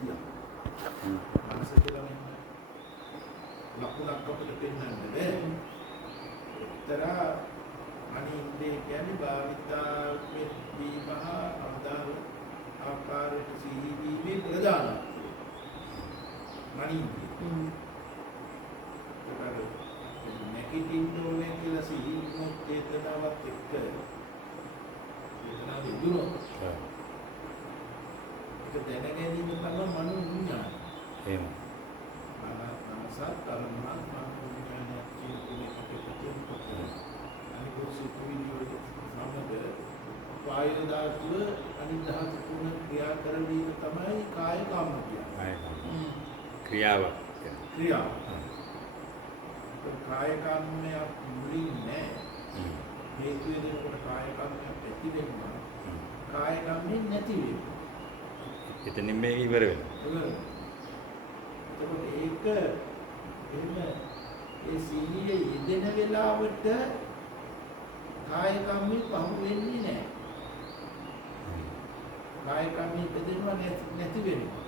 අනිත්‍යයක්. මනස කියලා මෙන්න ලකුණක් අපිට පෙන්වන්න බැහැ. එක්තරා අනිත්‍ය කියන්නේ භාවිතාවේ වීමහ අදාළ ආකාරයට සිහි වීමේ ප්‍රධානත්වය. අනිත්‍ය. නැකිටින්න ඕනේ කියලා සිහි වුණොත් චේතනාවත් එක්ක චේතනාව ඉදුණොත් ඒක දැන ගැනීම තමයි මනෝ විඥානය. එහෙම. මනසත් කර්මනා මනෝ විඥානය කියන එකට ප්‍රතිපදිත. අනිකෝ සිතුවිලි සමග කාය ධාතුව අනිත් ධාතු තුන ක්‍රියා කරවීම තමයි කාය කම්ම කියන්නේ. කාය කම්ම. ක්‍රියාව. ක්‍රියාව. කාය කම්මයක් මුලින් නැහැ. හේතු වෙනකොට කාය කම්මයක් ඇති වෙනවා. කාය කම්මෙන් නැති වෙනවා. එතනින් මේක ඉවර වෙනවා. එතකොට ඒක එහෙම ඒ සීලියේ යෙදෙන වෙලාවට කාය කම්මෙ පහු වෙන්නේ නැහැ. කාය කම්මෙ යෙදෙනවා නැති වෙනවා.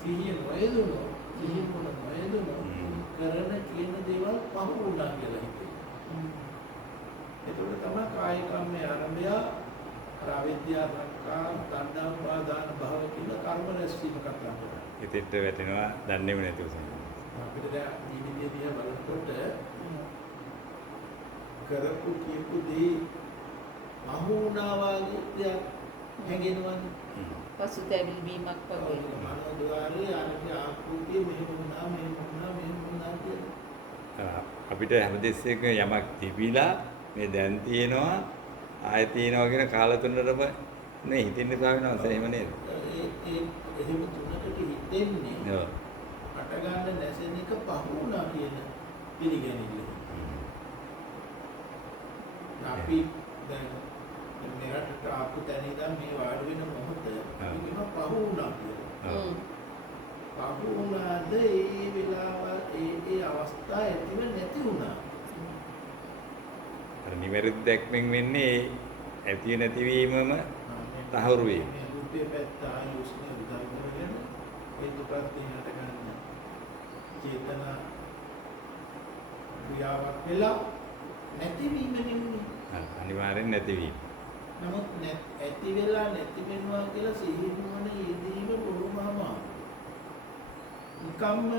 සීලිය නොයදුනොත් සීලිය නොයදුනොත් කරන කියන දේවල් පහු වුණා කියලා හිතේ. එතකොට තමයි කාය කම්මේ ආරම්භය අවිද්‍යා සංකාර තණ්හා උපාදාන භව කියන කර්ම රැස්වීම කතා කරනවා. ඉතින්ට වැටෙනවා දන්නේම නැතුව සමහර. අපිට දැන් මේ විදිහට බලනකොට කරපු කියපු දේ අහුණා වගේ දෙයක් හැඟෙනවනේ. පසුතැවිලි වීමක් වගේ. මනෝද්වාරයේ ආරම්භ ආකෘතිය මෙහෙම වුණා කියලා. අපිට හැමදෙස්සෙක යමක් තිබිලා මේ දැන් තියෙනවා ආය තියෙනවා කියන කාලතුනටම නේ හිතින්නේ ස්වාමීන් වහන්සේ එහෙම නේද? එහෙම තුනකට හිතෙන්නේ. ඔව්. අට ගන්න නැසෙන එක පහු වුණා කියන පිළිගැනීම. අපි දැන් මෙරටට ආපු තැන ඉඳන් මේ වාඩි වෙන මොහොත මේක පහු වුණා කියලා. පහු වුණාද ඒ වෙලාව ඒ අවස්ථා ඇතිව නැති වුණා. අර නිවැරදි දැක්මෙන් වෙන්නේ ඇති නැතිවීමම තහවුරු වීම. මේ රූපේ පැත්ත ආයුෂ්නේ උදා කරගෙන හේතුප්‍රත්‍යයෙන් හට ගන්න චේතනා ක්‍රියාවක් වෙලා නැතිවීම නෙමෙයි. අනිවාර්යෙන් නැතිවීම. නමුත් ඇති වෙලා නැති වෙනවා කියලා සිහි නුවණ යෙදීම බොහොම අමාරුයි. නිකම්ම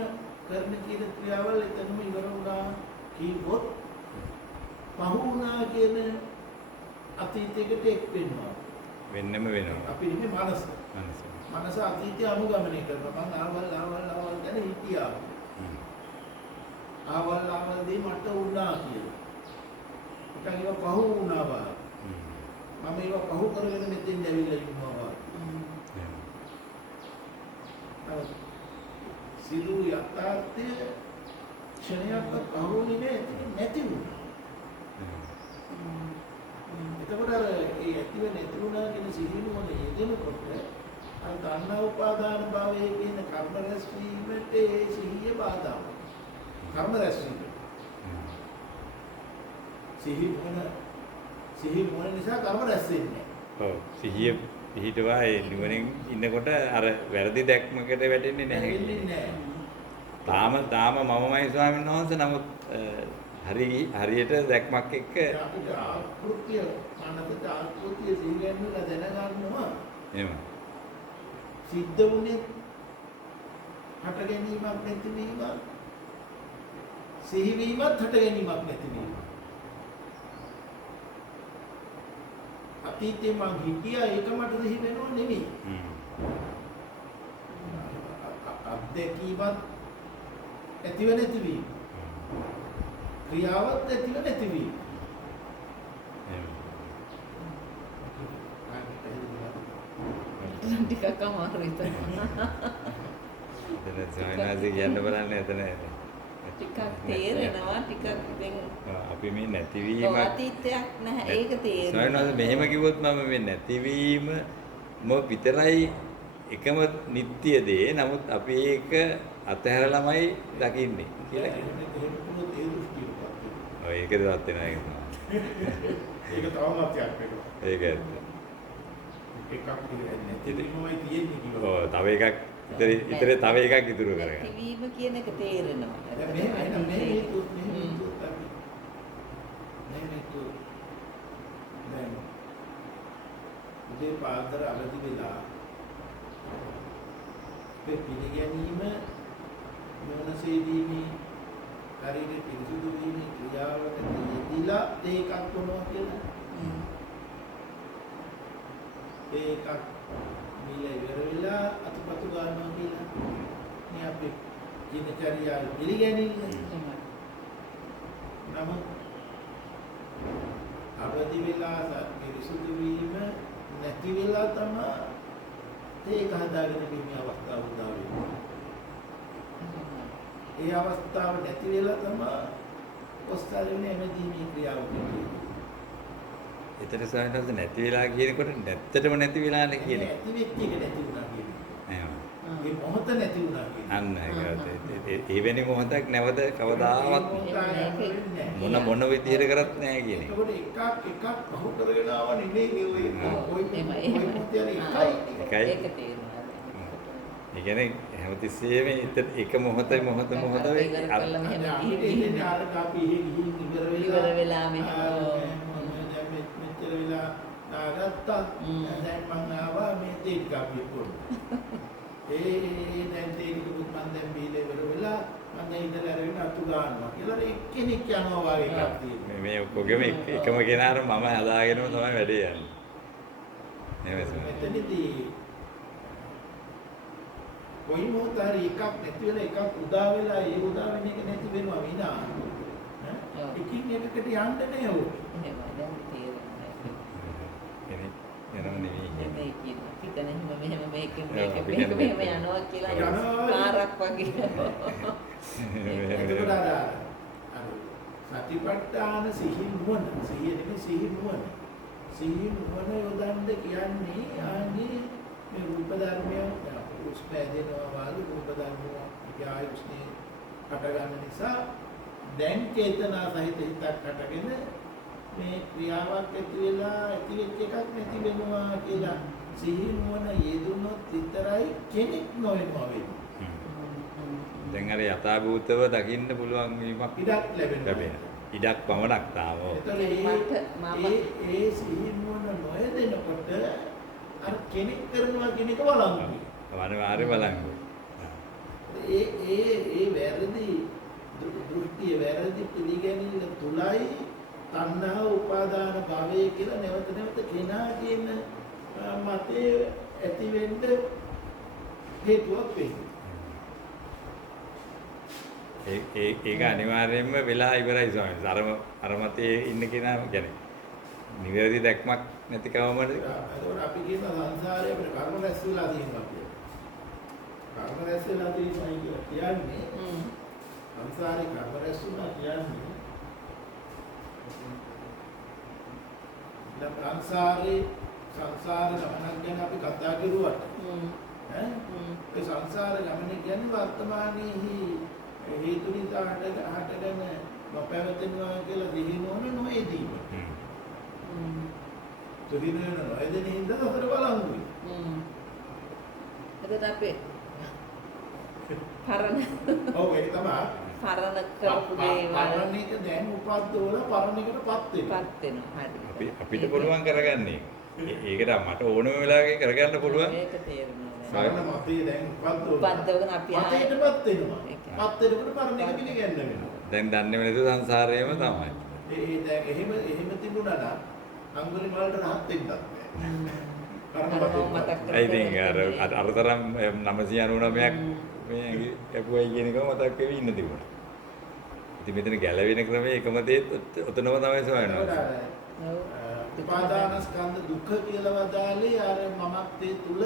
කරන කියන ක්‍රියාවල් එතනම ඉවර වුණා කීවොත් පහු වුණා කියන අතීතයකට එක් වෙනවා. වෙන්නම වෙනවා. අපි ඉන්නේ මනස අතීතය අනුගමනය කරනවා. මං ආවල් ගැන හිතියා. ආවල් දී මට වුණා කියලා. ඒකන් ඒවා පහු වුණා බා. මම ඒවා පහු කරගෙන මෙතෙන් ඇවිල්ලා ඉන්නවා බා. සිදු යථාර්ථය ක්ෂණයක්වත් පහුුනේ නැති වුණා. එතකොට අර ඒ ඇතිව නැති වුණා කියන සිහිනුවන යෙදෙනකොට අර තණ්හා උපාදාන භාවයේ කියන කර්ම රැස්වීමට ඒ සිහිය බාධා වෙනවා. කර්ම රැස්වීම. සිහි මොන නිසා කර්ම රැස් වෙන්නේ. ඔව් සිහිය පිහිටවා ඒ නිවනින් ඉන්නකොට අර වැරදි දැක්මකට වැටෙන්නේ නැහැ. තාම මමමයි ස්වාමීන් වහන්සේ නමුත් හරියට දැක්මක් එක්ක අපිට ආකෘතිය මනසට ආකෘතිය සිහිගන්නලා දැනගන්නවා. එහෙම. සිද්ධ වුණේ හට ගැනීමක් නැතිවීම සිහිවීමත් හට ගැනීමක් නැතිවීම. අතීතේ මං හිටියා ඒක මට සිහි වෙනව නෙමෙයි. අත්දැකීමත් ඇතිව නැතිවීම. ක්‍රියාවත් ඇතිව නැතිවීම. ටිකක් අමාරුයි එතන සයනාසි කියන්න බලන්න එතන ටිකක් තේරෙනවා ටිකක් දැන් අපි මේ නැතිවීම අතීතයක් නැහැ ඒක තේරෙනවා. සයනාසි මෙහෙම කිව්වොත් මම මේ නැතිවීම විතරයි එකම නිට්ටිය දේ. නමුත් අපි ඒක අතහැරලාමයි දකින්නේ කියලා කියනවා. ඔය ඒකද වත් වෙනවා ඒක. ඒක තවමත් යක් වෙනවා. ඒක ඇත්ත. එකක් නැතිවීමයි තියෙන්නේ කිව්වා. ඔව් තව එකක් ඉතින් තව එකක් ඉතුරු කරගන්න. නැතිවීම කියන එක තේරෙනවා. දැන් මෙහෙම දැන් උදේ පාන්දර අවදි වෙලා ඒ පිළිගැනීම මොනසේදීමේ ශරීරයේ පිරිසුදු වීමේ ක්‍රියාවක යෙදিলা ඒකක් වෙනවා කියලා. ඒකක් මිල ඉවර වෙලා අතුපතු ගන්නවා කියලා. මේ අපේ දිනචරියාව පිළිගැනීම. නමුත් අවදි වෙලා පිරිසුදු වීම නැති වෙලා තමයි ඒක හදාගෙන ඉන්න අවස්ථාව උදා වෙන්නේ. ඒ අවස්ථාව නැති වෙලා තමයි ඔස්තරන්නේ එමෙදීමේ ක්‍රියාව කියන්නේ. එතන සාහනස නැති වෙලා කියනකොට නැත්තටම නැති වෙලානේ කියන්නේ. නැති වෙච්ච එක නැති වුණා කියන්නේ. එහෙම. ඒ මොහොත නැති වුණා කියන්නේ. අන්න ඒ වෙනි මොහොතක් නැවත කවදාවත් මොන විදිහට කරත් නැහැ කියන එක. ඒකට එකක් පහු කරගෙන ආව නෙමෙයි ඔය එකයි. ඒක තේරෙනවා. ඒ කියන්නේ හැමතිස්සෙම එක මොහොත වෙයි අර ඉවර වෙලා මෙහෙම මෙච්චර වෙලා නාගත්තා දැන් මං ආවා මේ තේටි කාපිය පොඩ්ඩ. දැන් තේටි කුත් මං දැන් බීලා ඉවර වෙලා මං දැන් ඉඳලා අරගෙන අතු ගන්නවා කියලා එක්කෙනෙක් යනවා වගේ එකක් තියෙනවා. මේ ඔක්කොගෙම එකම කෙනාට මම හදාගෙනම තමයි වැඩේ යන්නේ. මෙතනදී කොයි මොහොතේ එකක් නැති වෙලා එකක් උදා වෙලා ඒ උදා වෙන එක නැති වෙනවා විනා. එකින් එකකට යන්න නෑ ඕක. එහෙම දැන් තේරෙනවා. එනම නෙවෙයි. මේ කියනවා හිතන හිම මෙහෙම මේක මෙහෙම යනවා කියලා කාරක් වගේ. එතකොට අර සතිපට්ඨාන සිහි නුවණ සිහිය නෙමෙයි සිහි නුවණ. සිහි නුවණ යොදන්න කියන්නේ ආන්නේ මේ රූප ධර්මය උස්ප ඇදෙනවා වගේ රූප ධර්මය යාය උස්නේ හට ගන්න නිසා දැන් චේතනා සහිත හිතක් හටගෙන මේ ක්‍රියාවක් ඇති වෙලා ඇති වෙච්ච එකක් නැති වෙනවා කියලා සිහි නුවණ යෙදුනොත් විතරයි කෙනෙක් නොවෙනවා වෙන්නේ. දැන් අර යථාභූතව දකින්න පුළුවන් වීමක් ඉඩක් ලැබෙනවා. ඉඩක් පමණක් තාම. ඒ සිහි නුවණ නොයෙදෙනකොට අර කෙනෙක් කරනවා කියන එක වළංගුයි. අනිවාර්ය බලංගුයි. ඒ වැරදි දෘෂ්ටිය වැරදි පිළිගැනීම තුලයි තණ්හා උපාදාන භවය කියලා නැවත නැවත කෙනා කියන මතේ ඇති වෙන්න හේතුවක් වෙන්නේ. ඒක අනිවාර්යයෙන්ම වෙලා ඉවරයි ස්වාමීන් වහන්සේ. අර මතේ ඉන්න කෙනා කියන්නේ නිවැරදි දැක්මක් නැතිකවමද? ඒකෝර අපි කියන සංසාරයේ අපේ කර්ම රැස් වෙලා තියෙනවා කියලා. කර්ම රැස් වෙලා තියෙනවා කියන්නේ සංසාරේ කර්ම රැස් වුණා කියන්නේ සංසාර ගමනක් ගැන අපි කතා කරුවට ඒ සංසාර ගමන කියන්නේ වර්තමානයේහි හේතු නිසා හටගෙන නොපැවතෙනවා කියලා දිහිනෝන නොයේදී. තුරිනන නොයේදී හින්දා හතර බලංගුයි. එතකොට අපේ පරණ ඔව් ඒක තමයි පරණ කරපු දේවල් පරණ එක දැන් උපද්දවල පරණ එකටපත් වෙනවා. හරි. අපිට පුළුවන් කරගන්නේ. ඒකට මට ඕනම වෙලාවක කරගන්න පුළුවන්. ඒක තේරෙනවා. පරණ මතේ දැන් උපද්දවගෙන අපි මතේටපත් වෙනවා. පත් වෙනකොට පරණ එක පිළිගන්න වෙනවා. දැන් දන්නේ නැති සංසාරයේම තමයි. දැන් එහෙම තිබුණා නම් අඟුලිමාලට රහත් වෙන්නත් බෑ. I think අරතරම් 999ක් මේ ලැබුවයි කියන එක මතක් වෙවි ඉන්න තිබුණා. ඉතින් මෙතන ගැලවෙන ක්‍රමයේ එකම දේ ඔතනම තමයි සොයන්නේ. උපාදානස්කන්ධ දුක්ඛ කියලා වදාලේ අර මමත්වයේ තුල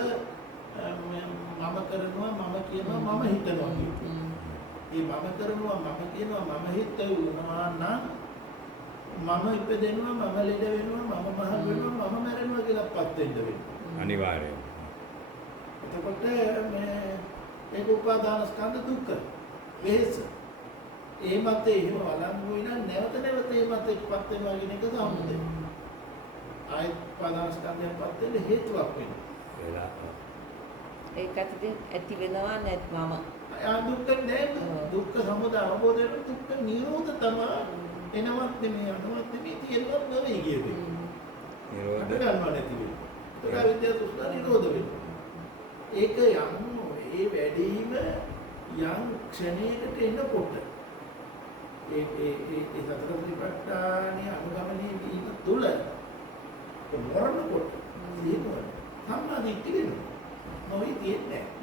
මම කරනවා මම කියනවා මම හිතනවා කියන්නේ. මේ මම කරනවා මම කියනවා මම හිතනවා නම් මම ඉපදෙනවා මම ලෙඩ වෙනවා මම මහල් වෙනවා මම මැරෙනවා කියලාපත් වෙන්න වෙනවා. අනිවාර්යයෙන්. එතකොට මේ ඒක උපාදානස්කන්ධ දුක්ඛ වෙහස. ඒ මතේ එහෙම වළංගු වෙන නැවත නැවත ඒ මතේටපත් වෙනවා කියන එක සම්මුතිය. ආයත් පාදානස්කන්ධයන්පත් වෙන්න හේතුවක් වෙනවා. ඒක ඇති වෙනවා නැත්නම් ආ දුක්ඛ නෑ දුක්ඛ සමුදය අවබෝධ වෙන දුක්ඛ නිරෝධ තමයි එනවත් නෙමෙයි යනවත් නෙමෙයි තියෙනවත් නෙමෙයි කියන්නේ. නිරෝධ ගන්නවා නැති වෙනවා. ඒක විද්‍යාව තුස්ලා නිරෝධ වෙනවා. ඒක යම් ඒ වැඩිම යම් ක්ෂණයකට එනකොට ඒ සතර ප්‍රතිපත්තානේ අනුගමනයේ වීම තුල මොරණකොට සිහිනුවන සම්මාදිට්ඨිය වෙනවා. මොහි තියෙන්නේ නැහැ.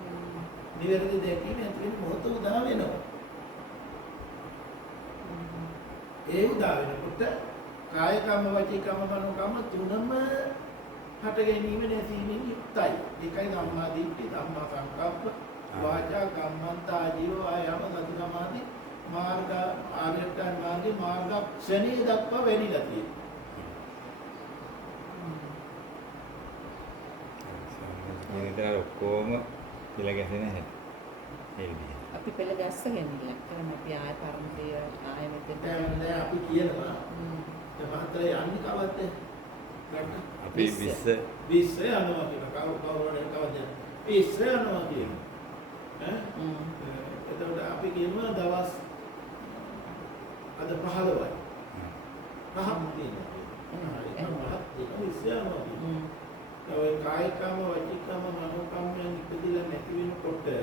නිවැරදි දැකීම ඇති වෙන මොහොත උදා වෙනවා. ඒ උදා වෙනකොට කාය කම්ම වචී කම්ම මනෝ කම්ම තුනම හට ගැනීම නැතිවීම යුක්තයි. ඒකයි සම්මාදිට්ඨිය ධම්මා සංකප්ප වාචා කම්මන්තා ජීව ආයම සති සමාධි මාර්ග ආර්යයන් මාර්ගේ මාර්ග ක්ෂණී දක්වා වෙනිලා තියෙනවා. මොනිටර ඔක්කොම කියලා ගැසෙන හැටි. ඒ විදිහට. අපි පෙළ ගැස්සගෙන ඉන්න කරන අපි ආය පරම්පරය ආය මෙතන දැන් අපි කියනවා මහත්තයා යන්නේ කවද්ද? අපි 20 යනවා කියලා කවුරුහරි කවද්ද? 20 යනවා කියනවා. එතකොට අපි කියනවා දවස් අද 15යි. පහක් තියෙනවා. ඒක මහත් තියෙනවා 20 යනවා. ඔය කායිකම වචිකම මනෝකම්යන් ඉපදිලා නැති වෙනකොට තව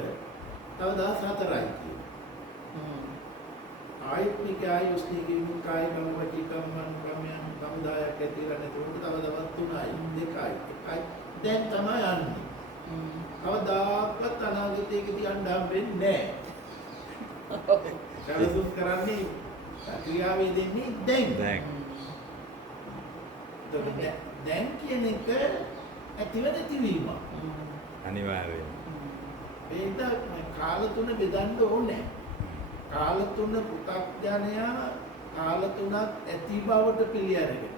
14යි කියනවා. ආයත්නික ආයුෂ්නික කායිකම වචිකම මනෝකම්යන් සමුදායක් ඇතිලා නැතිවෙනකොට තව දවස් 3යි 2යි 1යි දැන් තමයි යන්නේ. කවදාකවත් අනාගතයේදී යන්න හම්බෙන්නේ නැහැ. සැලසුම් කරන්නේ ක්‍රියාවේ දෙන්නේ දැන්. දැන් කියන එක ඇතිව නැතිවීම. අනිවාර්යයෙන්. ඒක කාල තුන බෙදන්න ඕනේ. කාල තුන පු탁ඥයා කාල තුනක් ඇති බවට පිළිඅරගෙන.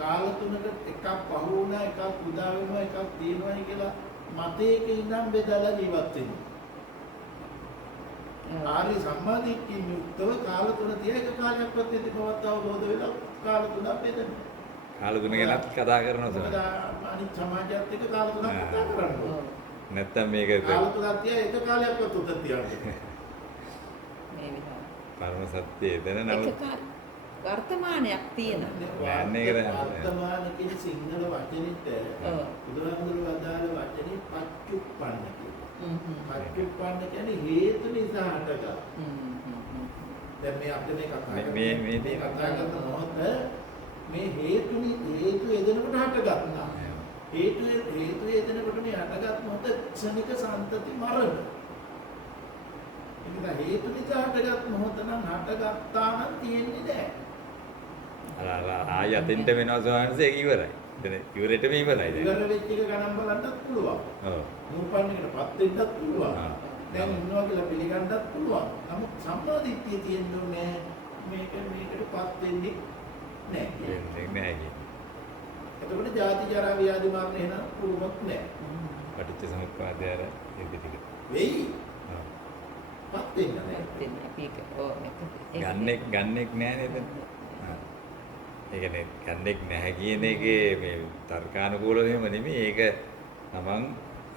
කාල තුනකට එකක් පහ වුණා එකක් උදා වෙනවා එකක් තියෙනවා කියලා මතයක ඉඳන් බෙදලා ජීවත් වෙනවා. ආරි සම්මාදිට්ඨිය යුක්තව කාල තුන තිය එක කාලයක්වත් ඇති බවත් අවබෝධ වෙලා කාල තුනක් බෙදනවා. කාල තුන ගැනත් කතා කරනවා සර්. අනිත් සමාජයත් එක්ක කාල තුනක් කතා කරනවා. නැත්තම් මේක කාල තුනක් තිය එක කාලයක්වත් උත්තර තියන්නේ. මේ විදිහට. පරම සත්‍ය එතන නමුත් වර්තමානයක් තියෙනවා. වර්තමාන කියන සිංහල වචනෙට බුදුහාමුදුරුවෝ අදාළ වචනේ පච්චුප්පන්න කියනවා. පච්චුප්පන්න කියන්නේ හේතු නිසා හටගත්. දැන් මේ අපිට මේ කතා කරන මොහොත මේ හේතු එදෙනකොට හටගත්තා. හේතු එදෙනකොට මේ හටගත් මොහොත ක්ෂණික සම්තති මරණ. ඒක හේතු නිසා හටගත් මොහොත නම් හටගත්තා නම් තියෙන්නේ නැහැ. ආය අතෙන්ට වෙනවා සෝහන්සේ ඒක ඉවරයි. එතන ඉවරෙටම ඉවරයි. ඉවර වෙච්ච එක ගණන් බලන්නත් පුළුවන්. ඔව්. නූපන්නේකටපත් වෙන්නත් පුළුවන්. දැන් ඉන්නවා කියලා පිළිගන්නත් පුළුවන්. නමුත් සම්මාදිට්ඨිය තියෙන්නේ මේකටපත් වෙන්නේ නැහැ. වෙන්නේ නැහැ කියන්නේ. එතකොට ජාති ජරා ව්‍යාධි මරණ එන පුළුවක් නැහැ. පටිච්ච සමුප්පාදය අර ඒ ටික. වෙයි. පත් වෙන්නේ නැහැ. අපි ඒක ගන්නෙක් නැහැ නේද? ඒ කියන්නේ ගන්නෙක් නැහැ කියන එකේ මේ තර්කානුකූලව එහෙම නෙමෙයි. ඒක තමන්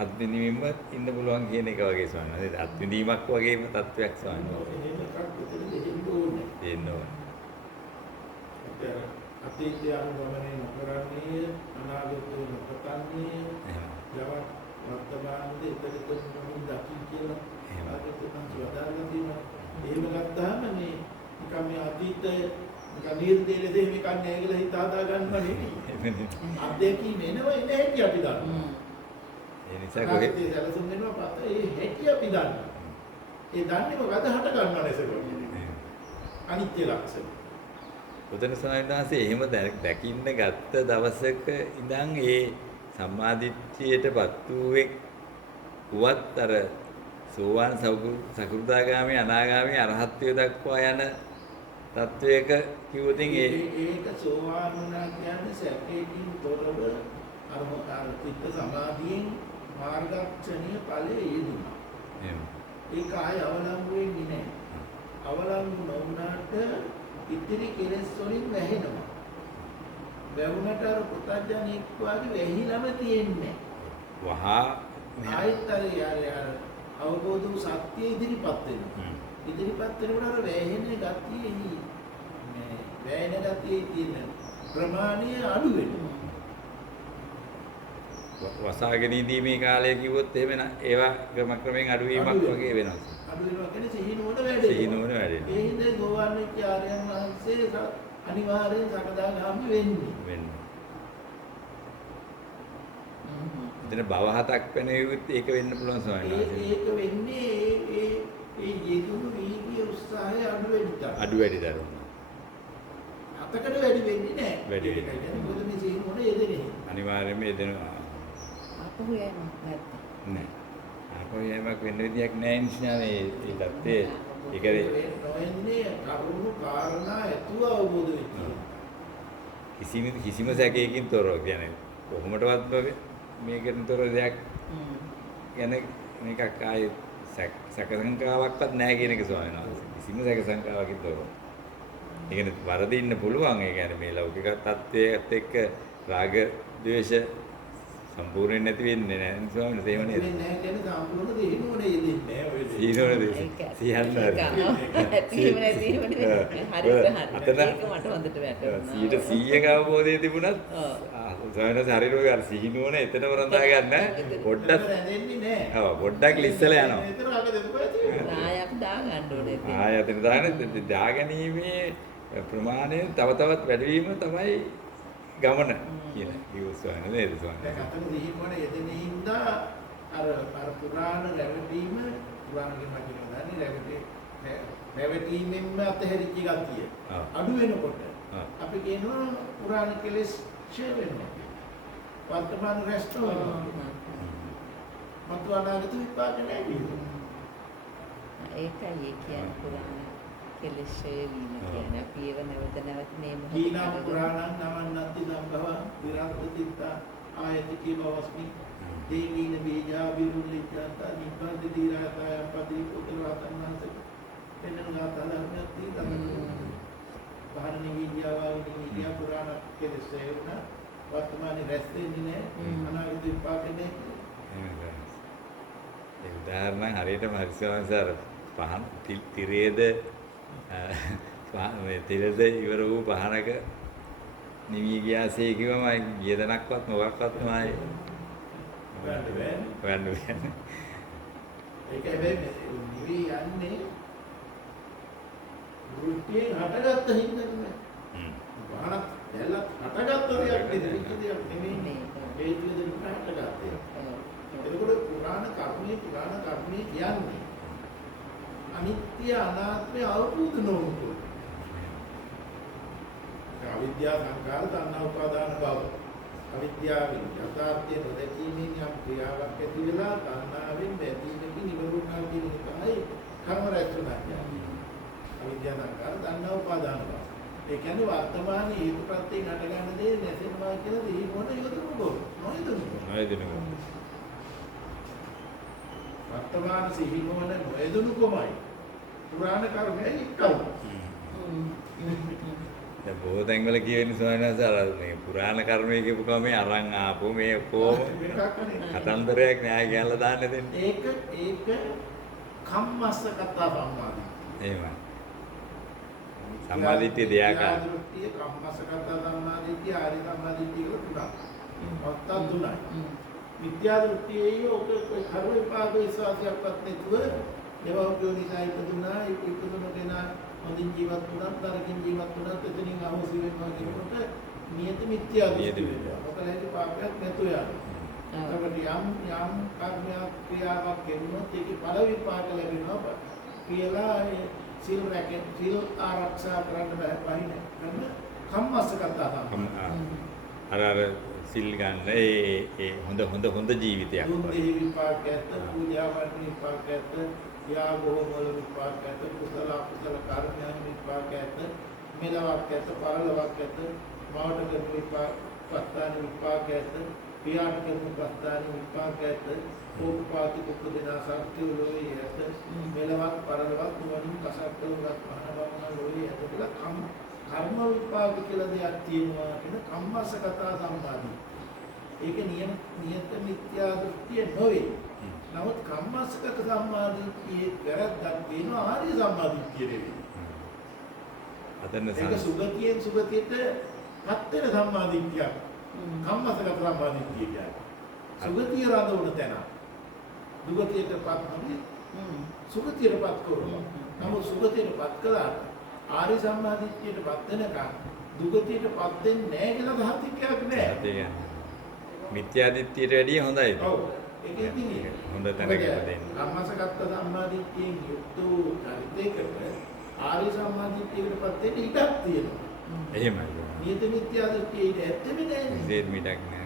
අත්විඳීමම ඉන්න පුළුවන් කියන එක වගේ ස්වාමීන් වහන්සේ. අත්විඳීමක් වගේම තත්වයක් ස්වාමීන් වහන්සේ. එන්න ඕනේ. අතීතය අනුගමනය නොකරන්නේ අනාගතය නොපතන්නේ යවත් වර්තමානයේ ඉදිරියට මොන දකි කියලා අනාගතය නම් වදාරලා තියෙනවා. එහෙම ගත්තාම මේ නිකම් මේ අතීතය නිකන් නිර්දේශ දෙයක් මේක නැහැ කියලා හිත හදා ගන්නව නෙමෙයි. අත්දැකීම එනවා එන්නේ හැටි අපි දන්නවා. ඒ නිසා කොහෙද සැලසුම් වෙනවා පත ඒ හැටි අපි දන්නවා. ඒ දන්නේ මොකද හට ගන්නවා නේද? අනිත්‍ය ලක්ෂණ. උදේන ස්වාමීන් වහන්සේ එහෙම දැකින්න ගත්ත දවසක ඉඳන් ඒ සම්මාදිට්ඨියටපත් වූෙක් වුවත් අර සෝවාන් සකෘදාගාමී අනාගාමී අරහත්ත්වය දක්වා යන තත්වයක කිව්වොතින් ඒක සෝවාන් වුණා කියන්නේ සැකේකින් තොරව අර චිත්ත සමාධියෙන් මාර්ගක්ෂණීය ඵලයේ යෙදුණා. ඒක ආය අවලංගු වෙන්නේ නැහැ. අවලංගු නොවුනාට ඉතිරි කෙලෙස් වලින් වැහෙනවා. වැවුනට අර පුතඥයෙක් වගේ වැහිලම තියෙන්නේ. වහා ආයෙත් අර අවබෝධ වූ සත්‍ය ඉදිරිපත් වෙනවා. ඉදිරිපත් වෙනකොට අර වැහෙන ගතියේ මේ වැයෙන ගතියේ තියෙන ප්‍රමාණය අඩු වෙනවා. වසාගෙන ඉඳීමේ කාලය කිව්වොත් එහෙම ඒවා ක්‍රමයෙන් අඩුවීමක් වගේ වෙනවා. අඩු වෙනවා කියන්නේ සිහිනුවන වැඩෙනවා. සිහිනුවන වැඩෙනවා. ඒ හින්දා ගෝවාන් ආර්යයන් වහන්සේ අනිවාර්යෙන් සකදාගාමි වෙන්නේ. එතන භව හතක් වෙනෙවිත් ඒක වෙන්න පුළුවන් ස්වාමීන් වහන්සේ. ඒක වෙන්නේ ඒ යෙදුණු වීර්ය උත්සාහය අඩු වැඩි තරම. හතකට වැඩි වෙන්නේ නැහැ. වැඩි වෙන්නේ නැහැ. මොකද මේ සිහිනුවන යෙදෙන්නේ. අනිවාර්යයෙන්ම යෙදෙනවා. අපහු යෑමක් නැත්නම් නෑ. අපහු යෑමක් වෙන්න විදියක් නැහැ නිසා මේ தත්තේ ඒක නොයන්නේ කරුණු කාරණා ඇතුව අවබෝධ වෙච්ච. කිසිම සැකයකින් තොරව කියන්නේ කොහොමඩවත් මේකෙන් තොර දෙයක් ගැන මේකක් ආයේ සැක සංකාවක්වත් නැහැ කියන එක ස්වාමීන් වහන්සේ. කිසිම සැක සංකාවකින් තොරව. ඒ කියන්නේ වරදින්න පුළුවන්. ඒ කියන්නේ මේ ලෞකික தත්ත්වයට එක්ක රාග ද්වේෂ සම්පූර්ණයෙන් නැති වෙන්නේ නැහැ ස්වාමීන් වහන්සේ. එහෙම නේද? නැහැ කියන්නේ සම්පූර්ණ දෙහිනුවනේ යෙදෙන්නේ නැහැ ඔය. සීනෝනේ සියන්න ඒක මට හොඳට වැටුණා. 100% අවබෝධය තිබුණත් ස්වාමීන් වහන්සේ හරියට අර සිහිනුවන එතන වරන්දා ගන්න පොඩ්ඩක් රැඳෙන්නේ නැහැ. ඔව් පොඩ්ඩක් ලිස්සලා යනවා. එතන අග දෙපොය තියෙනවා. ආයක් දා ගන්න ඕනේ. ආයතන දාගැනීමේ ප්‍රමාණය තව තවත් වැඩි වීම තමයි ගමන කියලා කිව්වොත් නේද ස්වාමීන් දැන් අතන දිහිමෝනේ යෙදෙන හින්දා අර පුරාණ රැවටීම පුරාණගේ මැදින් දන්නේ රැවටීමෙන්ම අතහැරිච්ච ගතිය අඩු වෙනකොට අපි කියනවා පුරාණ කෙලෙස් ක්ෂය වෙනවා. වර්තමාන රැස්ත වෙනවා. මතු අනාගත විපාක නැහැ. ඒකයි ඒ කියන්නේ පුරාණ කෙලෙස් ක්ෂය වීම කියන්නේ අපි ඒව නැවත නැවත මේ කීනා පුරාණං නමන්නත්ති සම්භව විරාජිතා ආයතිකී බවස්මි දේවීන බීජා විරුල්ලිච්ඡත නිබ්බන්ති දීරාතය පදී උතරවතන්නාස එන්නන ගාතලක් තියෙනවා. පහරණ විද්‍යාවගේ විද්‍යා පුරාණ කෙලෙස් වුණා වර්තමානයේ රැස් වෙන්නේ නැහැ. අනාගත විපාක නැහැ. ඒ උදාහරණ හරියටම හරිසවන්සාර පහන් තිරේද මේ තිරේද ඉවර වූ පහනක නිවි ගියාසේ කිව්වම ගියදනක්වත් මොකක්වත් නැහැ. හොයන්න බෑ. ඒක හැබැයි නිවි යන්නේ වෘත්තියෙන් හටගත්ත හින්දා නෙමෙයි. පහනක් දැල්ලක් හටගත්ත දෙයක් නෙවෙයි. දෙයක් නෙමෙයි. ඒ විදිහට හටගත්තේ. එතකොට පුරාණ කර්මයේ කියන්නේ අනිත්‍ය අනාත්මය අවබෝධ නොවුණු. අවිද්‍යා සංකාර තණ්හා උපාදාන භව. අවිද්‍යාවෙන් යථාර්ථය නොදැකීමෙන් යම් ක්‍රියාවක් ඇති වෙලා තණ්හාවෙන් බැඳීමකින් ඉවරුණා කියන එකයි කර්ම රැස්ුණා කියන්නේ. අවිද්‍යා සංකාර තණ්හා උපාදාන භව. ඒ කියන්නේ වර්තමානයේ හේතුප්‍රත්‍යයෙන් හටගන්න දේ නැසෙනවා කියලා දෙහි මොන යොදමුකෝ නොයදෙනුකෝ. වර්තමාන සිහිනවන නොයදුණුකමයි පුරාණ කර්මයයි එකයි. දැන් බොහෝ තැන්වල කියවෙන්නේ ස්වාමීන් වහන්සේ අර මේ පුරාණ කර්මයේ කියපු කම මේ අරන් ආපු මේ කොහොම කතන්දරයක් න්යාය කියලා දාන්න දෙන්නේ. ඒක කම්මස්ස කතා සම්මාදිට්ඨිය. එහෙමයි. සම්මාදිට්ඨිය දෙයාකාර. දෘෂ්ටිය කම්මස්ස කතා සම්මාදිට්ඨිය ආරි සම්මාදිට්ඨිය කියලා තුනක්. ඔක්තම් තුනයි. විද්‍යා දෘෂ්ටියේ ඔක කර්ම විපාක විශ්වාසයක්වත් නැතුව දෙවෝපියෝ නිසා ඉපදුනා ඉපදුන කෙනා හොඳින් ජීවත් වුණා තරකින් ජීවත් වුණා එතනින් අහෝසි වෙනවා කියනකොට නියත මිත්‍යා දෘෂ්ටි වෙනවා. මොකද ඒක පාපයක් නැතුව යනවා. ඒකට යම් කර්මයක් ක්‍රියාවක් කෙරුණොත් ඒකේ ඵල විපාක ලැබෙනවා කියලා සීල රැකෙන සීල ආරක්ෂා කරන්න බෑ කරන කම්මස්ස කතා තමයි. අර සිල් ගන්න ඒ හොඳ ජීවිතයක්. දුන්දේ විපාක ඇත්ත, පූජා වර්ණ විපාක ඇත්ත, යාගෝ වල විපාක ඇත්ත, කුසල අකුසල කර්මයන් විපාක ඇත්ත, මෙලවක් ඇත්ත, පරලොවක් ඇත්ත, මාවට කරන විපාක, පස්තාන විපාක ඇත්ත, පියාට කරන පස්තාන විපාක ඇත්ත, ඕපපාති කුපදිනා සත්‍ය ලෝයේ ඇත්ත, මෙලවක් පරලොවක් නුවණින් කසක්ත උගත් මහා බවන ලෝයේ ඇත්ත කියලා කර්ම විපාක කියලා දෙයක් තියෙනවා කියන කම්මස්සගත සම්මාදිට්ඨිය. ඒක නියත මිත්‍යා දෘෂ්ටිය නොවේ. නමුත් කම්මස්සගත සම්මාදිට්ඨියේ වැරද්දක් වෙනවා ආර්ය සම්මාදිට්ඨිය නෙවෙයි. ඒක සුගතියෙන් සුගතියට පත් වෙන සම්මාදිට්ඨියක්. කම්මස්සගත සම්මාදිට්ඨිය කියන්නේ. සුගතිය රඳවන තැන. දුගතියටපත් නොවි සුගතියටපත් කරනවා. නමුත් සුගතියටපත් කළාට ආර්ය සම්මාදිට්ඨියටපත් වෙනකන් දුගතියටපත් වෙන්නේ නැහැ කියලා ධාතිකයක් නැහැ. මිත්‍යා දිට්ඨියට වැඩිය හොඳයි. ඔව්. ඒක ඉතින් හොඳ තැනකට දෙන්න. කම්මස්සගත සම්මාදිට්ඨියෙන් යුක්ත වූ චරිතයකට ආර්ය සම්මාදිට්ඨියකටපත් වෙන්න ඉඩක් තියෙනවා. එහෙමයි. නියත මිත්‍යා දෘෂ්ටියේ ඇත්තෙම නැහැ. ඉතින් මිඩක් නෑ.